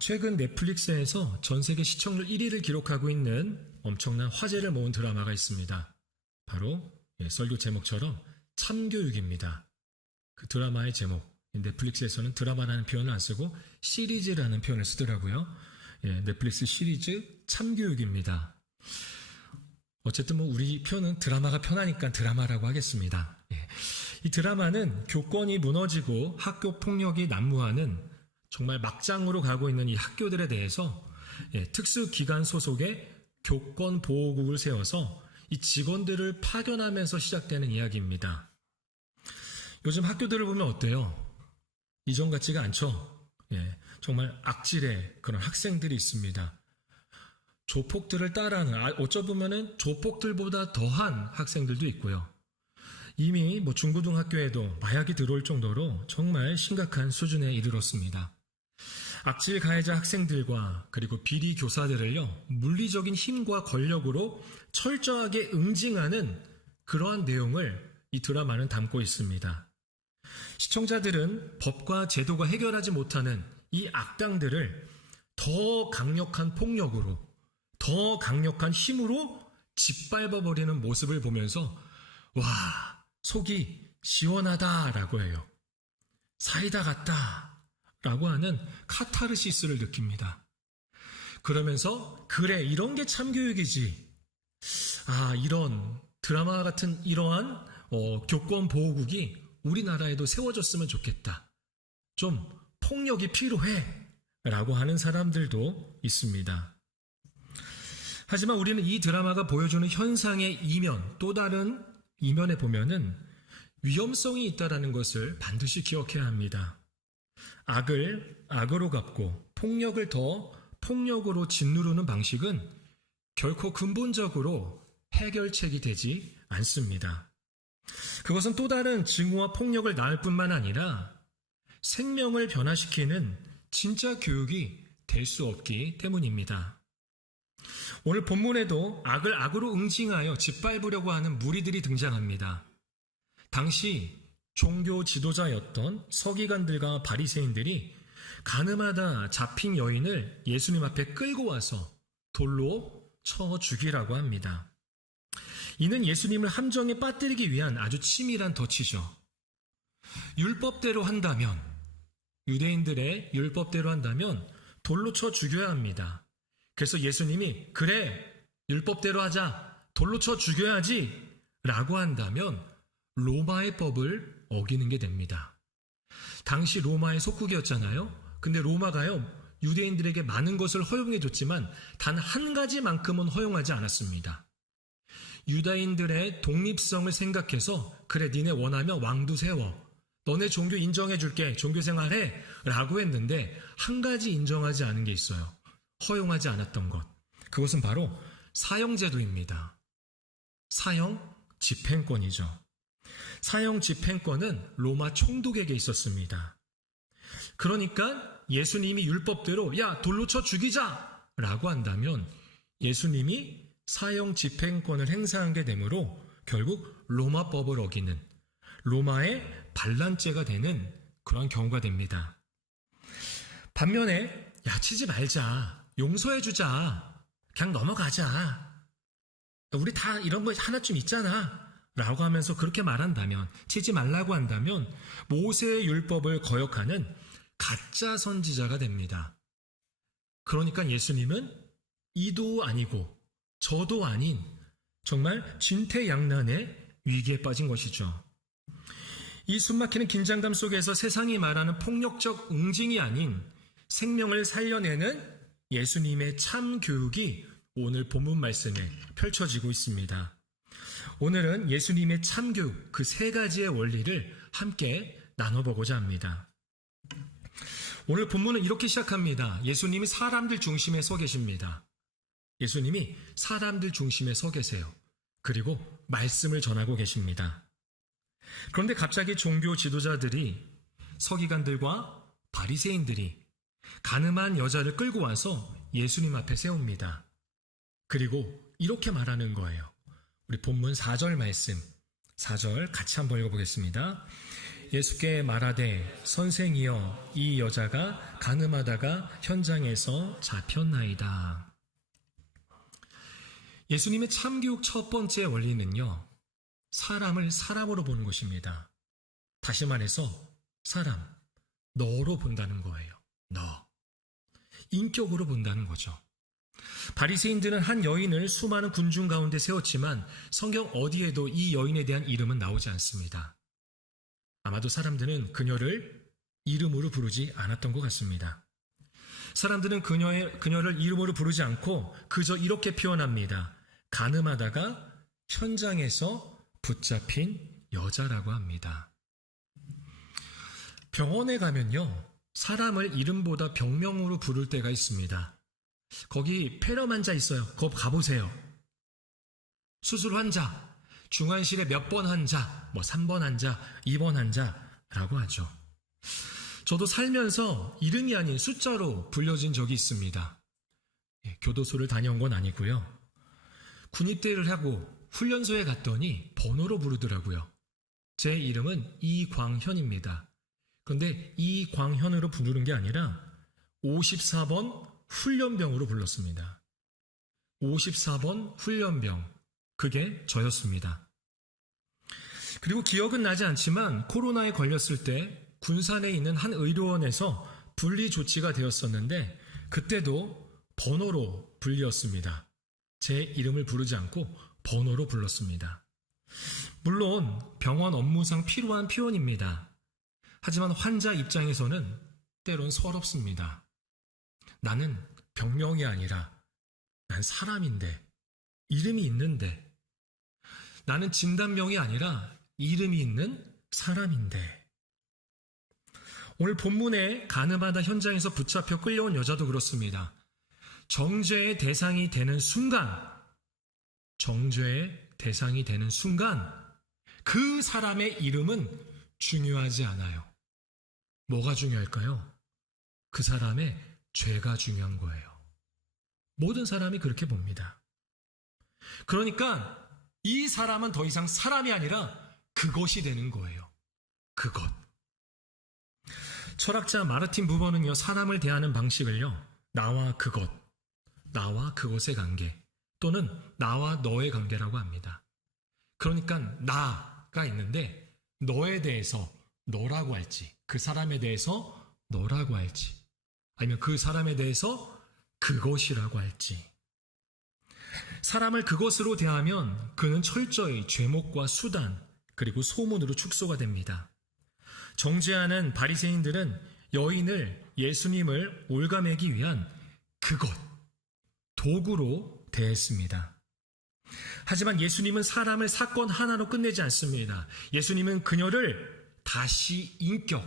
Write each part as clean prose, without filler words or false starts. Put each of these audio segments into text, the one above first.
최근 넷플릭스에서 전 세계 시청률 1위를 기록하고 있는 엄청난 화제를 모은 드라마가 있습니다. 바로 설교 제목처럼 참교육입니다. 그 드라마의 제목, 넷플릭스에서는 드라마라는 표현을 안 쓰고 시리즈라는 표현을 쓰더라고요. 넷플릭스 시리즈 참교육입니다. 어쨌든 우리 표현은 드라마가 편하니까 드라마라고 하겠습니다. 이 드라마는 교권이 무너지고 학교 폭력이 난무하는 정말 막장으로 가고 있는 이 학교들에 대해서 특수기관 소속의 교권보호국을 세워서 이 직원들을 파견하면서 시작되는 이야기입니다. 요즘 학교들을 보면 어때요? 이전 같지가 않죠? 정말 악질의 그런 학생들이 있습니다. 조폭들을 따라하는, 어쩌보면은 조폭들보다 더한 학생들도 있고요. 이미 중고등학교에도 마약이 들어올 정도로 정말 심각한 수준에 이르렀습니다. 악질 가해자 학생들과 그리고 비리 교사들을요, 물리적인 힘과 권력으로 철저하게 응징하는 그러한 내용을 이 드라마는 담고 있습니다. 시청자들은 법과 제도가 해결하지 못하는 이 악당들을 더 강력한 폭력으로, 더 강력한 힘으로 짓밟아버리는 모습을 보면서 와, 속이 시원하다라고 해요. 사이다 같다 라고 하는 카타르시스를 느낍니다. 그러면서 그래, 이런 게 참교육이지. 이런 드라마 같은 이러한 교권보호국이 우리나라에도 세워졌으면 좋겠다. 좀 폭력이 필요해 라고 하는 사람들도 있습니다. 하지만 우리는 이 드라마가 보여주는 현상의 이면, 또 다른 이면에 보면은 위험성이 있다는 것을 반드시 기억해야 합니다. 악을 악으로 갚고 폭력을 더 폭력으로 짓누르는 방식은 결코 근본적으로 해결책이 되지 않습니다. 그것은 또 다른 증오와 폭력을 낳을 뿐만 아니라 생명을 변화시키는 진짜 교육이 될 수 없기 때문입니다. 오늘 본문에도 악을 악으로 응징하여 짓밟으려고 하는 무리들이 등장합니다. 당시 종교 지도자였던 서기관들과 바리새인들이 가늠하다 잡힌 여인을 예수님 앞에 끌고 와서 돌로 쳐 죽이라고 합니다. 이는 예수님을 함정에 빠뜨리기 위한 아주 치밀한 덫이죠. 율법대로 한다면, 유대인들의 율법대로 한다면 돌로 쳐 죽여야 합니다. 그래서 예수님이 그래, 율법대로 하자, 돌로 쳐 죽여야지 라고 한다면 로마의 법을 어기는 게 됩니다. 당시 로마의 속국이었잖아요. 근데 로마가요, 유대인들에게 많은 것을 허용해 줬지만 단 한 가지만큼은 허용하지 않았습니다. 유다인들의 독립성을 생각해서 그래, 니네 원하면 왕도 세워, 너네 종교 인정해 줄게, 종교 생활해 라고 했는데 한 가지 인정하지 않은 게 있어요. 허용하지 않았던 것. 그것은 바로 사형제도입니다. 사형 집행권이죠. 사형 집행권은 로마 총독에게 있었습니다. 그러니까 예수님이 율법대로 야, 돌로 쳐 죽이자 라고 한다면 예수님이 사형 집행권을 행사하게 되므로 결국 로마법을 어기는, 로마의 반란죄가 되는 그런 경우가 됩니다. 반면에 야, 치지 말자, 용서해주자, 그냥 넘어가자, 우리 다 이런 거 하나쯤 있잖아 라고 하면서 그렇게 말한다면, 치지 말라고 한다면 모세의 율법을 거역하는 가짜 선지자가 됩니다. 그러니까 예수님은 이도 아니고 저도 아닌 정말 진퇴양난의 위기에 빠진 것이죠. 이 숨막히는 긴장감 속에서 세상이 말하는 폭력적 응징이 아닌 생명을 살려내는 예수님의 참 교육이 오늘 본문 말씀에 펼쳐지고 있습니다. 오늘은 예수님의 참 교육, 그 세 가지의 원리를 함께 나눠보고자 합니다. 오늘 본문은 이렇게 시작합니다. 예수님이 사람들 중심에 서 계십니다. 예수님이 사람들 중심에 서 계세요. 그리고 말씀을 전하고 계십니다. 그런데 갑자기 종교 지도자들이, 서기관들과 바리새인들이 간음한 여자를 끌고 와서 예수님 앞에 세웁니다. 그리고 이렇게 말하는 거예요. 우리 본문 4절 말씀, 4절 같이 한번 읽어보겠습니다. 예수께 말하되 선생이여 이 여자가 간음하다가 현장에서 잡혔나이다. 예수님의 참교육 첫 번째 원리는요, 사람을 사람으로 보는 것입니다. 다시 말해서 사람, 너로 본다는 거예요. 너. 인격으로 본다는 거죠. 바리새인들은 한 여인을 수많은 군중 가운데 세웠지만 성경 어디에도 이 여인에 대한 이름은 나오지 않습니다. 아마도 사람들은 그녀를 이름으로 부르지 않았던 것 같습니다. 사람들은 그녀를 이름으로 부르지 않고 그저 이렇게 표현합니다. 간음하다가 현장에서 붙잡힌 여자라고 합니다. 병원에 가면요, 사람을 이름보다 병명으로 부를 때가 있습니다. 거기 폐렴 환자 있어요. 거기 가보세요. 수술 환자, 중환실에 몇 번 환자, 3번 환자, 2번 환자라고 하죠. 저도 살면서 이름이 아닌 숫자로 불려진 적이 있습니다. 교도소를 다녀온 건 아니고요. 군입대를 하고 훈련소에 갔더니 번호로 부르더라고요. 제 이름은 이광현입니다. 그런데 이광현으로 부르는 게 아니라 54번 훈련병으로 불렀습니다. 54번 훈련병, 그게 저였습니다. 그리고 기억은 나지 않지만 코로나에 걸렸을 때 군산에 있는 한 의료원에서 분리 조치가 되었었는데 그때도 번호로 불렸습니다. 제 이름을 부르지 않고 번호로 불렀습니다. 물론 병원 업무상 필요한 표현입니다. 하지만 환자 입장에서는 때론 서럽습니다. 나는 병명이 아니라 난 사람인데, 이름이 있는데, 나는 진단명이 아니라 이름이 있는 사람인데. 오늘 본문에 간음하다 현장에서 붙잡혀 끌려온 여자도 그렇습니다. 정죄의 대상이 되는 순간, 그 사람의 이름은 중요하지 않아요. 뭐가 중요할까요? 그 사람의 죄가 중요한 거예요. 모든 사람이 그렇게 봅니다. 그러니까 이 사람은 더 이상 사람이 아니라 그것이 되는 거예요. 그것. 철학자 마르틴 부버는요, 사람을 대하는 방식을요, 나와 그것, 나와 그것의 관계, 또는 나와 너의 관계라고 합니다. 그러니까 나가 있는데 너에 대해서 너라고 할지, 그 사람에 대해서 너라고 할지, 아니면 그 사람에 대해서 그것이라고 할지. 사람을 그것으로 대하면 그는 철저히 죄목과 수단, 그리고 소문으로 축소가 됩니다. 정죄하는 바리새인들은 여인을, 예수님을 올가매기 위한 그것, 도구로 대했습니다. 하지만 예수님은 사람을 사건 하나로 끝내지 않습니다. 예수님은 그녀를 다시 인격,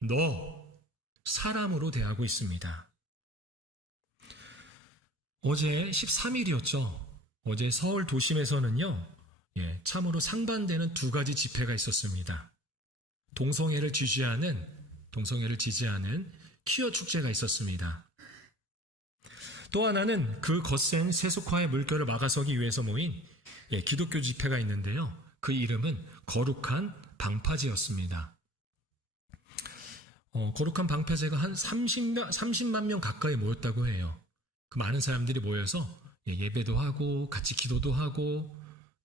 너, 사람으로 대하고 있습니다. 어제 13일이었죠. 어제 서울 도심에서는요, 참으로 상반되는 두 가지 집회가 있었습니다. 동성애를 지지하는 퀴어 축제가 있었습니다. 또 하나는 그 거센 세속화의 물결을 막아서기 위해서 모인 기독교 집회가 있는데요. 그 이름은 거룩한 방파제였습니다. 거룩한 방파제가 한 30만 명 가까이 모였다고 해요. 그 많은 사람들이 모여서 예배도 하고 같이 기도도 하고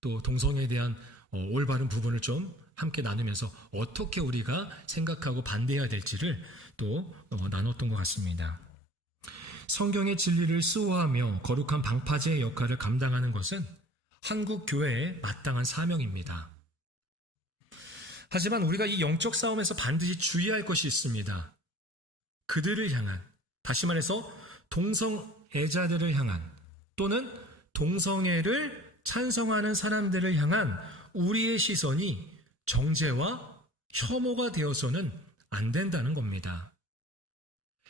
또 동성애에 대한 올바른 부분을 좀 함께 나누면서 어떻게 우리가 생각하고 반대해야 될지를 또 나눴던 것 같습니다. 성경의 진리를 수호하며 거룩한 방파제의 역할을 감당하는 것은 한국 교회의 마땅한 사명입니다. 하지만 우리가 이 영적 싸움에서 반드시 주의할 것이 있습니다. 그들을 향한, 다시 말해서 동성애자들을 향한, 또는 동성애를 찬성하는 사람들을 향한 우리의 시선이 정죄와 혐오가 되어서는 안 된다는 겁니다.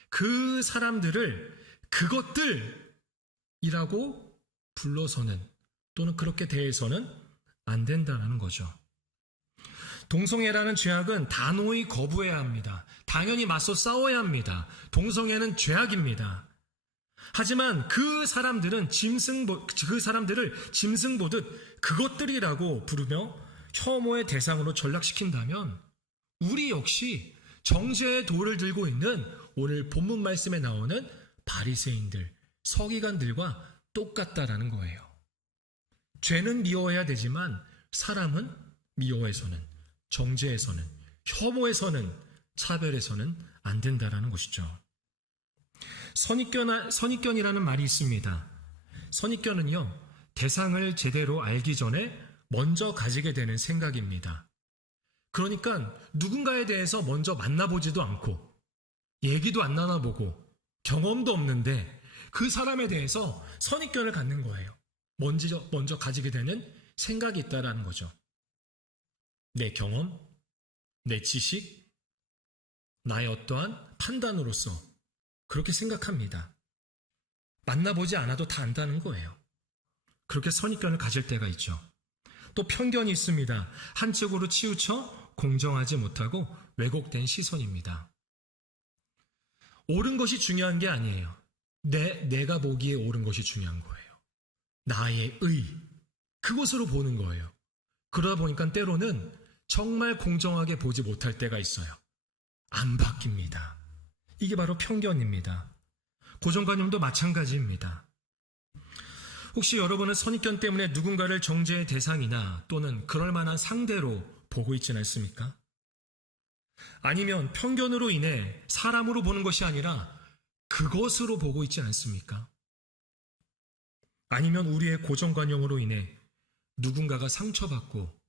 그 사람들을 그것들이라고 불러서는, 또는 그렇게 대해서는 안 된다는 거죠. 동성애라는 죄악은 단호히 거부해야 합니다. 당연히 맞서 싸워야 합니다. 동성애는 죄악입니다. 하지만 그 사람들을 짐승 보듯 그것들이라고 부르며 혐오의 대상으로 전락시킨다면 우리 역시 정죄의 돌을 들고 있는 오늘 본문 말씀에 나오는 바리새인들, 서기관들과 똑같다라는 거예요. 죄는 미워해야 되지만 사람은 미워해서는, 정죄해서는, 혐오해서는, 차별해서는 안 된다라는 것이죠. 선입견이라는 말이 있습니다. 선입견은요, 대상을 제대로 알기 전에 먼저 가지게 되는 생각입니다. 그러니까 누군가에 대해서 먼저 만나보지도 않고 얘기도 안 나눠보고 경험도 없는데 그 사람에 대해서 선입견을 갖는 거예요. 먼저 가지게 되는 생각이 있다라는 거죠. 내 경험, 내 지식, 나의 어떠한 판단으로서 그렇게 생각합니다. 만나보지 않아도 다 안다는 거예요. 그렇게 선입견을 가질 때가 있죠. 또 편견이 있습니다. 한쪽으로 치우쳐 공정하지 못하고 왜곡된 시선입니다. 옳은 것이 중요한 게 아니에요. 내가 보기에 옳은 것이 중요한 거예요. 나의 그것으로 보는 거예요. 그러다 보니까 때로는 정말 공정하게 보지 못할 때가 있어요. 안 바뀝니다. 이게 바로 편견입니다. 고정관념도 마찬가지입니다. 혹시 여러분은 선입견 때문에 누군가를 정죄의 대상이나 또는 그럴 만한 상대로 보고 있지는 않습니까? 아니면 편견으로 인해 사람으로 보는 것이 아니라 그것으로 보고 있지 않습니까? 아니면 우리의 고정관념으로 인해 누군가가 상처받고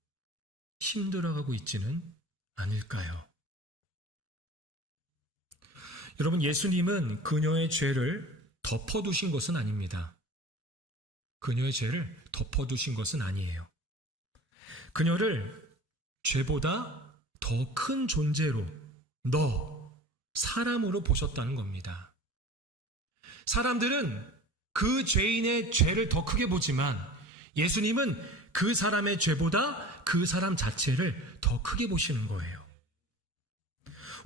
힘들어가고 있지는 않을까요? 여러분, 예수님은 그녀의 죄를 덮어두신 것은 아닙니다. 그녀의 죄를 덮어두신 것은 아니에요. 그녀를 죄보다 더 큰 존재로, 사람으로 보셨다는 겁니다. 사람들은 그 죄인의 죄를 더 크게 보지만 예수님은 그 사람의 죄보다 그 사람 자체를 더 크게 보시는 거예요.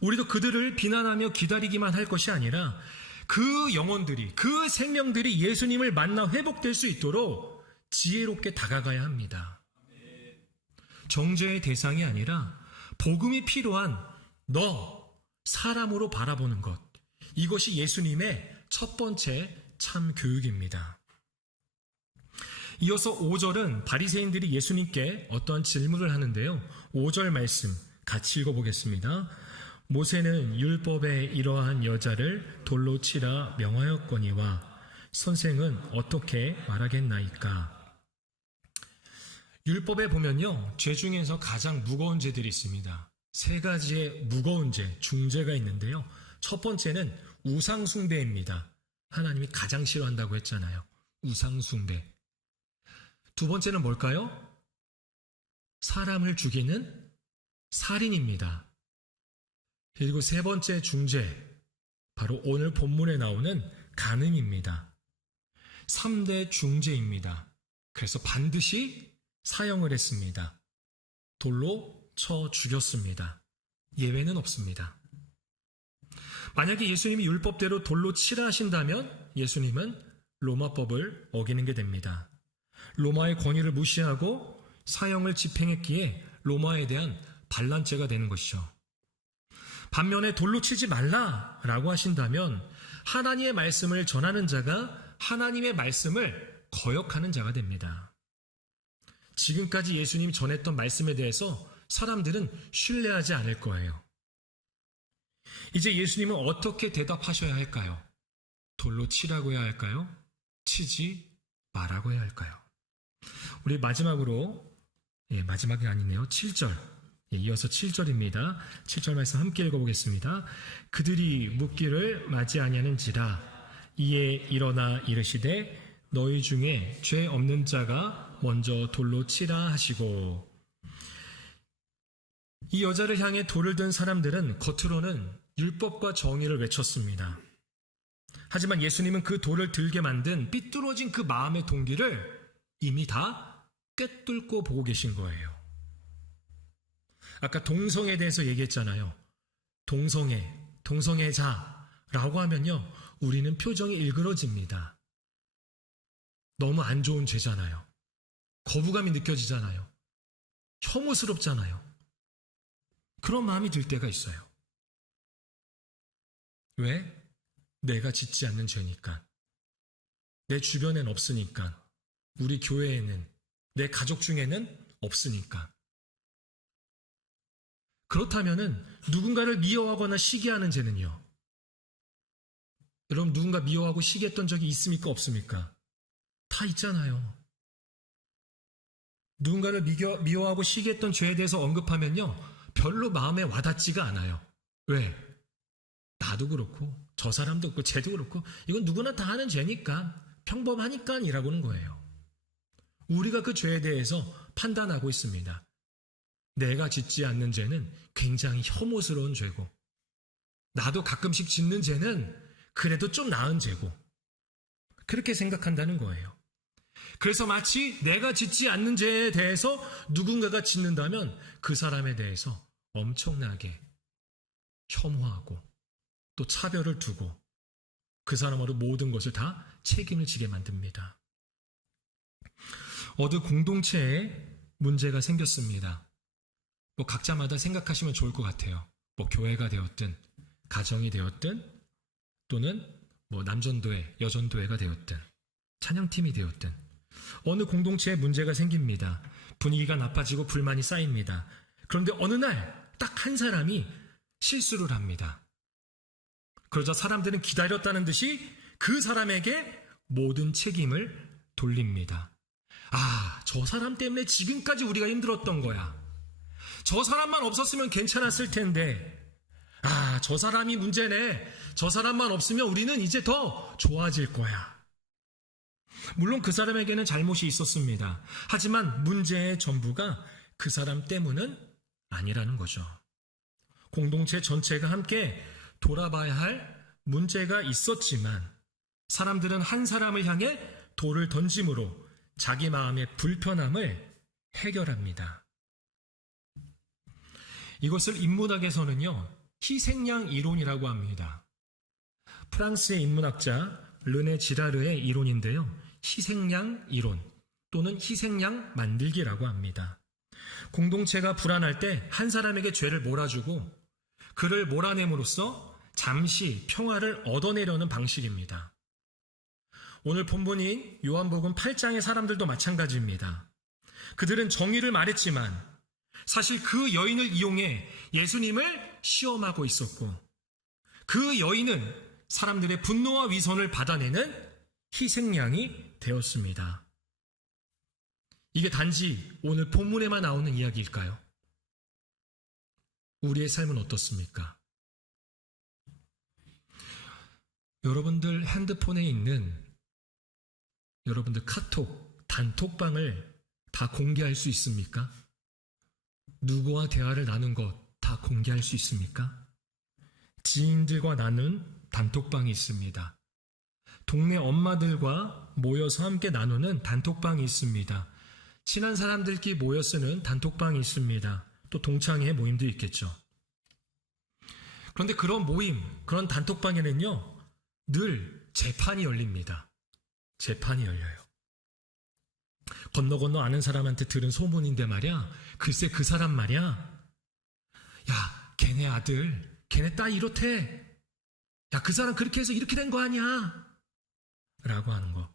우리도 그들을 비난하며 기다리기만 할 것이 아니라 그 영혼들이, 그 생명들이 예수님을 만나 회복될 수 있도록 지혜롭게 다가가야 합니다. 정죄의 대상이 아니라 복음이 필요한 사람으로 바라보는 것. 이것이 예수님의 첫 번째 참 교육입니다. 이어서 5절은 바리새인들이 예수님께 어떠한 질문을 하는데요. 5절 말씀 같이 읽어보겠습니다. 모세는 율법에 이러한 여자를 돌로 치라 명하였거니와 선생은 어떻게 말하겠나이까? 율법에 보면요, 죄 중에서 가장 무거운 죄들이 있습니다. 3가지의 무거운 죄, 중죄가 있는데요. 첫 번째는 우상숭배입니다. 하나님이 가장 싫어한다고 했잖아요. 우상숭배. 두 번째는 뭘까요? 사람을 죽이는 살인입니다. 그리고 3번째 중죄, 바로 오늘 본문에 나오는 간음입니다. 3대 중죄입니다. 그래서 반드시 사형을 했습니다. 돌로 쳐 죽였습니다. 예외는 없습니다. 만약에 예수님이 율법대로 돌로 치라 하신다면 예수님은 로마법을 어기는 게 됩니다. 로마의 권위를 무시하고 사형을 집행했기에 로마에 대한 반란죄가 되는 것이죠. 반면에 돌로 치지 말라라고 하신다면 하나님의 말씀을 전하는 자가 하나님의 말씀을 거역하는 자가 됩니다. 지금까지 예수님이 전했던 말씀에 대해서 사람들은 신뢰하지 않을 거예요. 이제 예수님은 어떻게 대답하셔야 할까요? 돌로 치라고 해야 할까요? 치지 말라고 해야 할까요? 우리 마지막으로, 마지막이 아니네요. 7절. 이어서 7절입니다. 7절 말씀 함께 읽어보겠습니다. 그들이 묻기를 맞이 아니하는지라 이에 일어나 이르시되 너희 중에 죄 없는 자가 먼저 돌로 치라 하시고. 이 여자를 향해 돌을 든 사람들은 겉으로는 율법과 정의를 외쳤습니다. 하지만 예수님은 그 돌을 들게 만든 삐뚤어진 그 마음의 동기를 이미 다 꿰뚫고 보고 계신 거예요. 아까 동성애에 대해서 얘기했잖아요. 동성애자라고 하면요, 우리는 표정이 일그러집니다. 너무 안 좋은 죄잖아요. 거부감이 느껴지잖아요. 혐오스럽잖아요. 그런 마음이 들 때가 있어요. 왜? 내가 짓지 않는 죄니까. 내 주변엔 없으니까. 우리 교회에는, 내 가족 중에는 없으니까. 그렇다면은 누군가를 미워하거나 시기하는 죄는요? 여러분, 누군가 미워하고 시기했던 적이 있습니까? 없습니까? 다 있잖아요. 누군가를 미워하고 시기했던 죄에 대해서 언급하면요, 별로 마음에 와닿지가 않아요. 왜? 나도 그렇고 저 사람도 그렇고 쟤도 그렇고 이건 누구나 다 하는 죄니까, 평범하니까 이라고는 거예요. 우리가 그 죄에 대해서 판단하고 있습니다. 내가 짓지 않는 죄는 굉장히 혐오스러운 죄고, 나도 가끔씩 짓는 죄는 그래도 좀 나은 죄고, 그렇게 생각한다는 거예요. 그래서 마치 내가 짓지 않는 죄에 대해서 누군가가 짓는다면 그 사람에 대해서 엄청나게 혐오하고 또 차별을 두고 그 사람으로 모든 것을 다 책임을 지게 만듭니다. 어느 공동체에 문제가 생겼습니다. 각자마다 생각하시면 좋을 것 같아요. 교회가 되었든 가정이 되었든 또는 남전도회, 여전도회가 되었든 찬양팀이 되었든 어느 공동체에 문제가 생깁니다. 분위기가 나빠지고 불만이 쌓입니다. 그런데 어느 날 딱 한 사람이 실수를 합니다. 그러자 사람들은 기다렸다는 듯이 그 사람에게 모든 책임을 돌립니다. 아, 저 사람 때문에 지금까지 우리가 힘들었던 거야. 저 사람만 없었으면 괜찮았을 텐데, 아, 저 사람이 문제네. 저 사람만 없으면 우리는 이제 더 좋아질 거야. 물론 그 사람에게는 잘못이 있었습니다. 하지만 문제의 전부가 그 사람 때문은 아니라는 거죠. 공동체 전체가 함께 돌아봐야 할 문제가 있었지만 사람들은 한 사람을 향해 돌을 던짐으로 자기 마음의 불편함을 해결합니다. 이것을 인문학에서는요, 희생양 이론이라고 합니다. 프랑스의 인문학자 르네 지라르의 이론인데요, 희생양 이론 또는 희생양 만들기라고 합니다. 공동체가 불안할 때 한 사람에게 죄를 몰아주고 그를 몰아냄으로써 잠시 평화를 얻어내려는 방식입니다. 오늘 본문인 요한복음 8장의 사람들도 마찬가지입니다. 그들은 정의를 말했지만 사실 그 여인을 이용해 예수님을 시험하고 있었고, 그 여인은 사람들의 분노와 위선을 받아내는 희생양이 되었습니다. 이게 단지 오늘 본문에만 나오는 이야기일까요? 우리의 삶은 어떻습니까? 여러분들 핸드폰에 있는 여러분들 카톡, 단톡방을 다 공개할 수 있습니까? 누구와 대화를 나눈 것 다 공개할 수 있습니까? 지인들과 나눈 단톡방이 있습니다. 동네 엄마들과 모여서 함께 나누는 단톡방이 있습니다. 친한 사람들끼리 모여 쓰는 단톡방이 있습니다. 또 동창회 모임도 있겠죠. 그런데 그런 모임, 그런 단톡방에는요, 늘 재판이 열립니다. 재판이 열려요. 건너 아는 사람한테 들은 소문인데 말이야, 글쎄 그 사람 말이야, 야, 걔네 아들, 걔네 딸 이렇대. 야, 그 사람 그렇게 해서 이렇게 된 거 아니야? 라고 하는 거.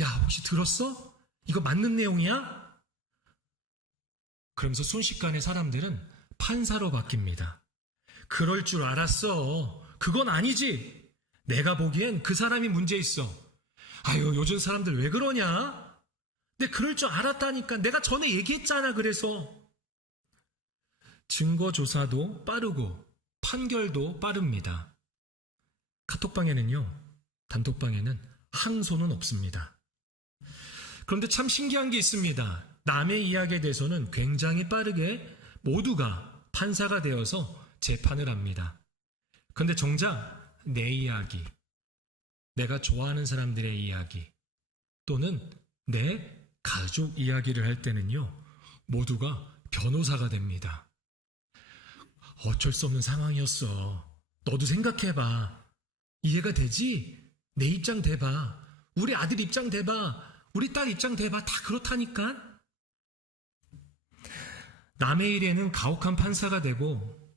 야, 혹시 들었어? 이거 맞는 내용이야? 그러면서 순식간에 사람들은 판사로 바뀝니다. 그럴 줄 알았어. 그건 아니지. 내가 보기엔 그 사람이 문제 있어. 아유, 요즘 사람들 왜 그러냐? 근데 그럴 줄 알았다니까. 내가 전에 얘기했잖아. 그래서 증거 조사도 빠르고 판결도 빠릅니다. 카톡방에는요, 단톡방에는 항소는 없습니다. 그런데 참 신기한 게 있습니다. 남의 이야기에 대해서는 굉장히 빠르게 모두가 판사가 되어서 재판을 합니다. 그런데 정작 내 이야기, 내가 좋아하는 사람들의 이야기 또는 내 가족 이야기를 할 때는요, 모두가 변호사가 됩니다. 어쩔 수 없는 상황이었어. 너도 생각해봐. 이해가 되지? 내 입장 대봐. 우리 아들 입장 대봐. 우리 딸 입장 대봐. 다 그렇다니까. 남의 일에는 가혹한 판사가 되고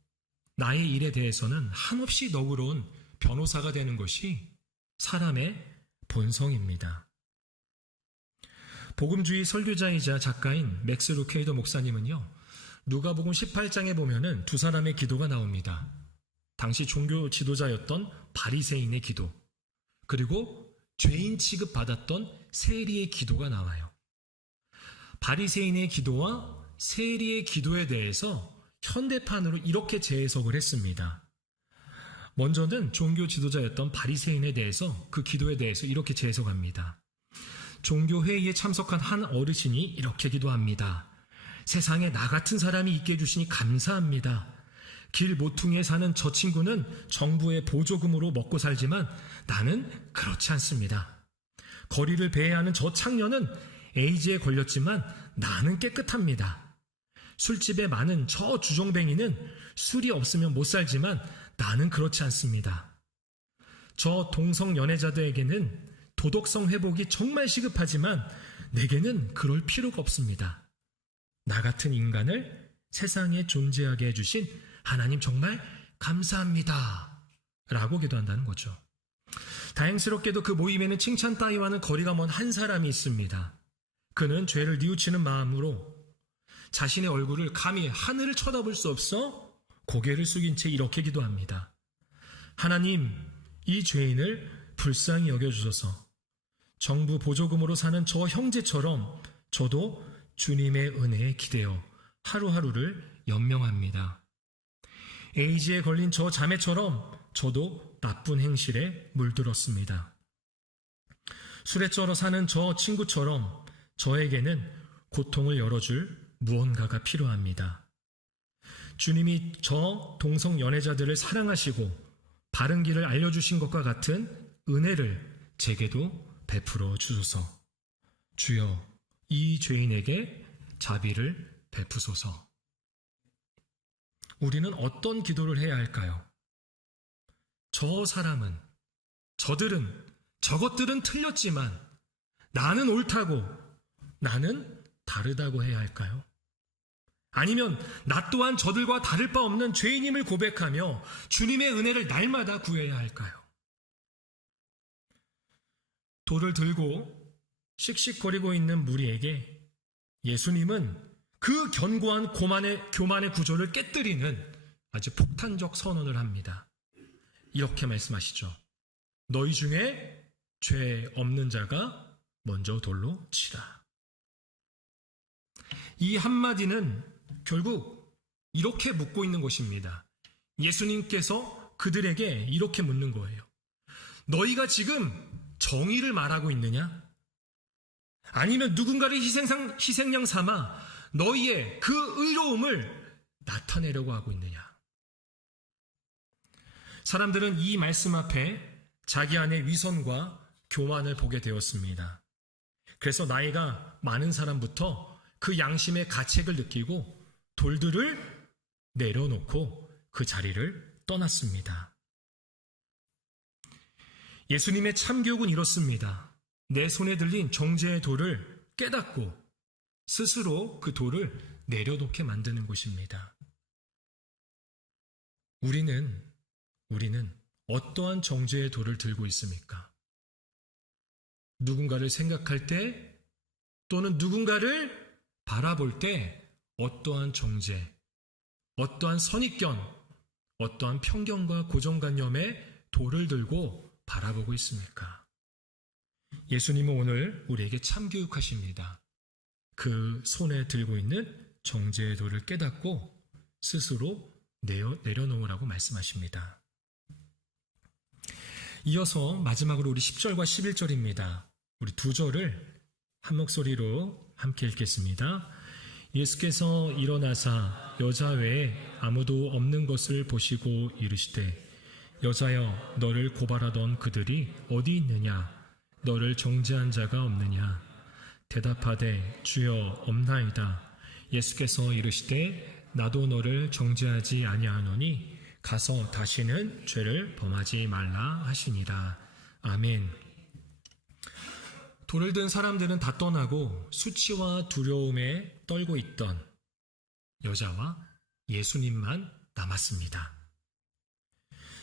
나의 일에 대해서는 한없이 너그러운 변호사가 되는 것이 사람의 본성입니다. 복음주의 설교자이자 작가인 맥스 루케이더 목사님은요, 누가복음 18장에 보면은 두 사람의 기도가 나옵니다. 당시 종교 지도자였던 바리새인의 기도, 그리고 죄인 취급받았던 세리의 기도가 나와요. 바리새인의 기도와 세리의 기도에 대해서 현대판으로 이렇게 재해석을 했습니다. 먼저는 종교 지도자였던 바리새인에 대해서, 그 기도에 대해서 이렇게 재해석합니다. 종교 회의에 참석한 한 어르신이 이렇게 기도합니다. 세상에 나 같은 사람이 있게 해주시니 감사합니다. 길 모퉁이에 사는 저 친구는 정부의 보조금으로 먹고 살지만 나는 그렇지 않습니다. 거리를 배회하는 저 창녀는 에이즈에 걸렸지만 나는 깨끗합니다. 술집에 많은 저 주정뱅이는 술이 없으면 못 살지만 나는 그렇지 않습니다. 저 동성 연애자들에게는 도덕성 회복이 정말 시급하지만 내게는 그럴 필요가 없습니다. 나 같은 인간을 세상에 존재하게 해주신 하나님 정말 감사합니다. 라고 기도한다는 거죠. 다행스럽게도 그 모임에는 칭찬 따위와는 거리가 먼 한 사람이 있습니다. 그는 죄를 뉘우치는 마음으로 자신의 얼굴을 감히 하늘을 쳐다볼 수 없어 고개를 숙인 채 이렇게 기도합니다. 하나님, 이 죄인을 불쌍히 여겨주소서. 정부 보조금으로 사는 저 형제처럼 저도 주님의 은혜에 기대어 하루하루를 연명합니다. 에이즈에 걸린 저 자매처럼 저도 나쁜 행실에 물들었습니다. 술에 쩔어 사는 저 친구처럼 저에게는 고통을 열어줄 무언가가 필요합니다. 주님이 저 동성 연애자들을 사랑하시고 바른 길을 알려주신 것과 같은 은혜를 제게도 베풀어 주소서. 주여, 이 죄인에게 자비를 베푸소서. 우리는 어떤 기도를 해야 할까요? 저 사람은, 저것들은 틀렸지만 나는 옳다고, 나는 다르다고 해야 할까요? 아니면 나 또한 저들과 다를 바 없는 죄인임을 고백하며 주님의 은혜를 날마다 구해야 할까요? 돌을 들고 씩씩거리고 있는 무리에게 예수님은 그 견고한 교만의 구조를 깨뜨리는 아주 폭탄적 선언을 합니다. 이렇게 말씀하시죠. 너희 중에 죄 없는 자가 먼저 돌로 치라. 이 한마디는 결국 이렇게 묻고 있는 것입니다. 예수님께서 그들에게 이렇게 묻는 거예요. 너희가 지금 정의를 말하고 있느냐? 아니면 누군가를 희생양 삼아 너희의 그 의로움을 나타내려고 하고 있느냐? 사람들은 이 말씀 앞에 자기 안의 위선과 교만을 보게 되었습니다. 그래서 나이가 많은 사람부터 그 양심의 가책을 느끼고 돌들을 내려놓고 그 자리를 떠났습니다. 예수님의 참교육은 이렇습니다. 내 손에 들린 정죄의 돌을 깨닫고 스스로 그 돌을 내려놓게 만드는 것입니다. 우리는 어떠한 정죄의 돌을 들고 있습니까? 누군가를 생각할 때 또는 누군가를 바라볼 때 어떠한 정죄, 어떠한 선입견, 어떠한 편견과 고정관념의 돌을 들고 바라보고 있습니까? 예수님은 오늘 우리에게 참교육하십니다. 그 손에 들고 있는 정죄의 돌을 깨닫고 스스로 내려놓으라고 말씀하십니다. 이어서 마지막으로 우리 10절과 11절입니다. 우리 두 절을 한 목소리로 함께 읽겠습니다. 예수께서 일어나사 여자 외에 아무도 없는 것을 보시고 이르시되 여자여, 너를 고발하던 그들이 어디 있느냐? 너를 정죄한 자가 없느냐? 대답하되 주여 없나이다. 예수께서 이르시되 나도 너를 정죄하지 아니하노니 가서 다시는 죄를 범하지 말라 하시니라. 아멘. 돌을 든 사람들은 다 떠나고 수치와 두려움에 떨고 있던 여자와 예수님만 남았습니다.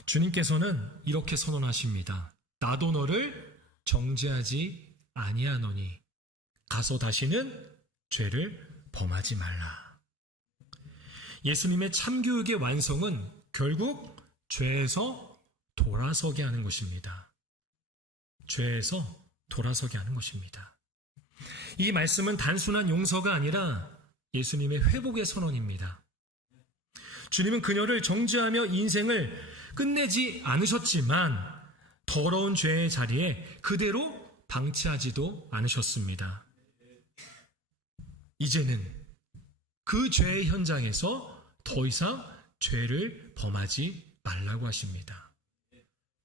주님께서는 이렇게 선언하십니다. 나도 너를 정죄하지 아니하노니 가서 다시는 죄를 범하지 말라. 예수님의 참교육의 완성은 결국 죄에서 돌아서게 하는 것입니다. 죄에서 돌아서게 하는 것입니다. 이 말씀은 단순한 용서가 아니라 예수님의 회복의 선언입니다. 주님은 그녀를 정죄하며 인생을 끝내지 않으셨지만 더러운 죄의 자리에 그대로 방치하지도 않으셨습니다. 이제는 그 죄의 현장에서 더 이상 죄를 범하지 말라고 하십니다.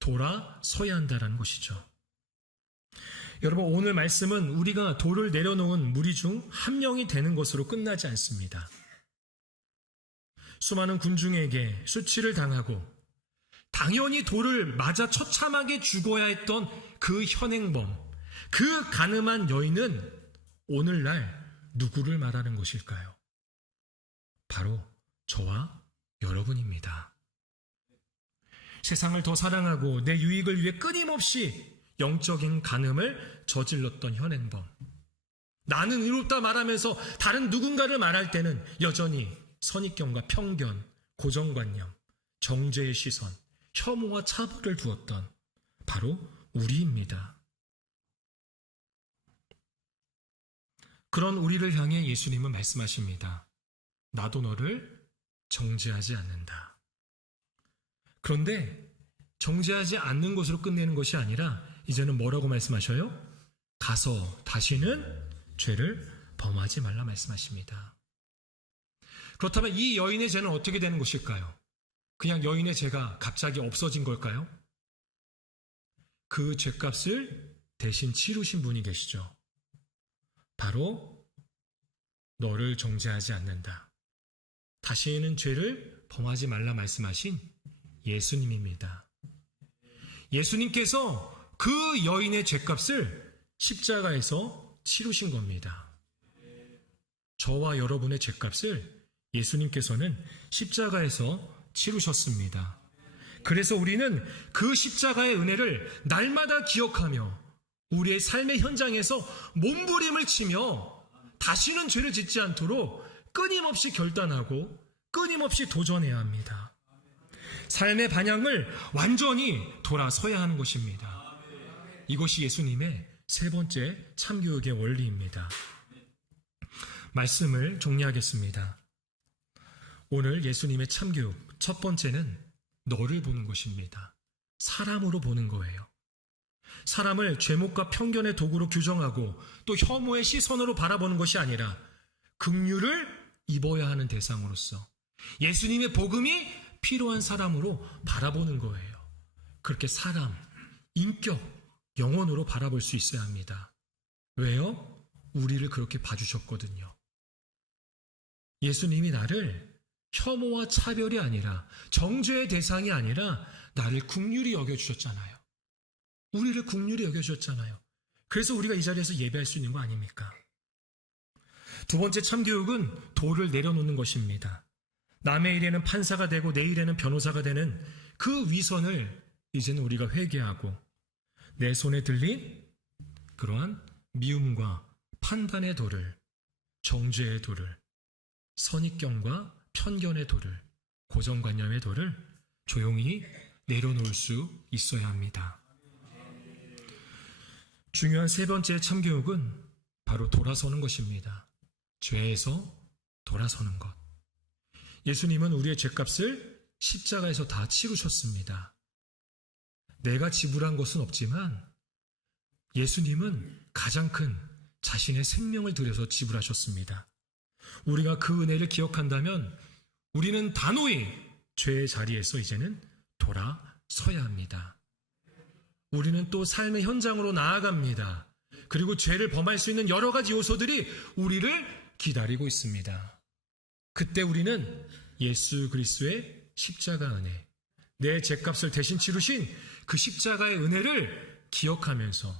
돌아서야 한다는 것이죠. 여러분, 오늘 말씀은 우리가 돌을 내려놓은 무리 중 한 명이 되는 것으로 끝나지 않습니다. 수많은 군중에게 수치를 당하고 당연히 돌을 맞아 처참하게 죽어야 했던 그 현행범, 그 가늠한 여인은 오늘날 누구를 말하는 것일까요? 바로 저와 여러분입니다. 세상을 더 사랑하고 내 유익을 위해 끊임없이 영적인 간음을 저질렀던 현행범. 나는 의롭다 말하면서 다른 누군가를 말할 때는 여전히 선입견과 편견, 고정관념, 정죄의 시선, 혐오와 차별을 두었던 바로 우리입니다. 그런 우리를 향해 예수님은 말씀하십니다. 나도 너를 정죄하지 않는다. 그런데 정죄하지 않는 것으로 끝내는 것이 아니라 이제는 뭐라고 말씀하셔요? 가서 다시는 죄를 범하지 말라 말씀하십니다. 그렇다면 이 여인의 죄는 어떻게 되는 것일까요? 그냥 여인의 죄가 갑자기 없어진 걸까요? 그 죄값을 대신 치르신 분이 계시죠. 바로 너를 정죄하지 않는다. 다시는 죄를 범하지 말라 말씀하신 예수님입니다. 예수님께서 그 여인의 죄값을 십자가에서 치르신 겁니다. 저와 여러분의 죄값을 예수님께서는 십자가에서 치르셨습니다. 그래서 우리는 그 십자가의 은혜를 날마다 기억하며 우리의 삶의 현장에서 몸부림을 치며 다시는 죄를 짓지 않도록 끊임없이 결단하고 끊임없이 도전해야 합니다. 삶의 방향을 완전히 돌아서야 하는 것입니다. 이것이 예수님의 세 번째 참교육의 원리입니다. 말씀을 정리하겠습니다. 오늘 예수님의 참교육 첫 번째는 너를 보는 것입니다. 사람으로 보는 거예요. 사람을 죄목과 편견의 도구로 규정하고 또 혐오의 시선으로 바라보는 것이 아니라 긍휼을 입어야 하는 대상으로서 예수님의 복음이 필요한 사람으로 바라보는 거예요. 그렇게 사람, 인격, 영혼으로 바라볼 수 있어야 합니다. 왜요? 우리를 그렇게 봐주셨거든요. 예수님이 나를 혐오와 차별이 아니라 정죄의 대상이 아니라 나를 긍휼히 여겨주셨잖아요. 우리를 긍휼히 여겨주셨잖아요. 그래서 우리가 이 자리에서 예배할 수 있는 거 아닙니까? 두 번째 참교육은 돌을 내려놓는 것입니다. 남의 일에는 판사가 되고 내 일에는 변호사가 되는 그 위선을 이제는 우리가 회개하고 내 손에 들린 그러한 미움과 판단의 돌을, 정죄의 돌을, 선입견과 편견의 돌을, 고정관념의 돌을 조용히 내려놓을 수 있어야 합니다. 중요한 세 번째 참교육은 바로 돌아서는 것입니다. 죄에서 돌아서는 것. 예수님은 우리의 죄값을 십자가에서 다 치르셨습니다. 내가 지불한 것은 없지만 예수님은 가장 큰 자신의 생명을 들여서 지불하셨습니다. 우리가 그 은혜를 기억한다면 우리는 단호히 죄의 자리에서 이제는 돌아서야 합니다. 우리는 또 삶의 현장으로 나아갑니다. 그리고 죄를 범할 수 있는 여러 가지 요소들이 우리를 기다리고 있습니다. 그때 우리는 예수 그리스도의 십자가 은혜, 내 죄값을 대신 치르신 그 십자가의 은혜를 기억하면서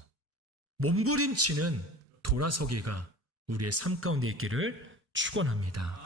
몸부림치는 돌아서기가 우리의 삶 가운데 있기를 축원합니다.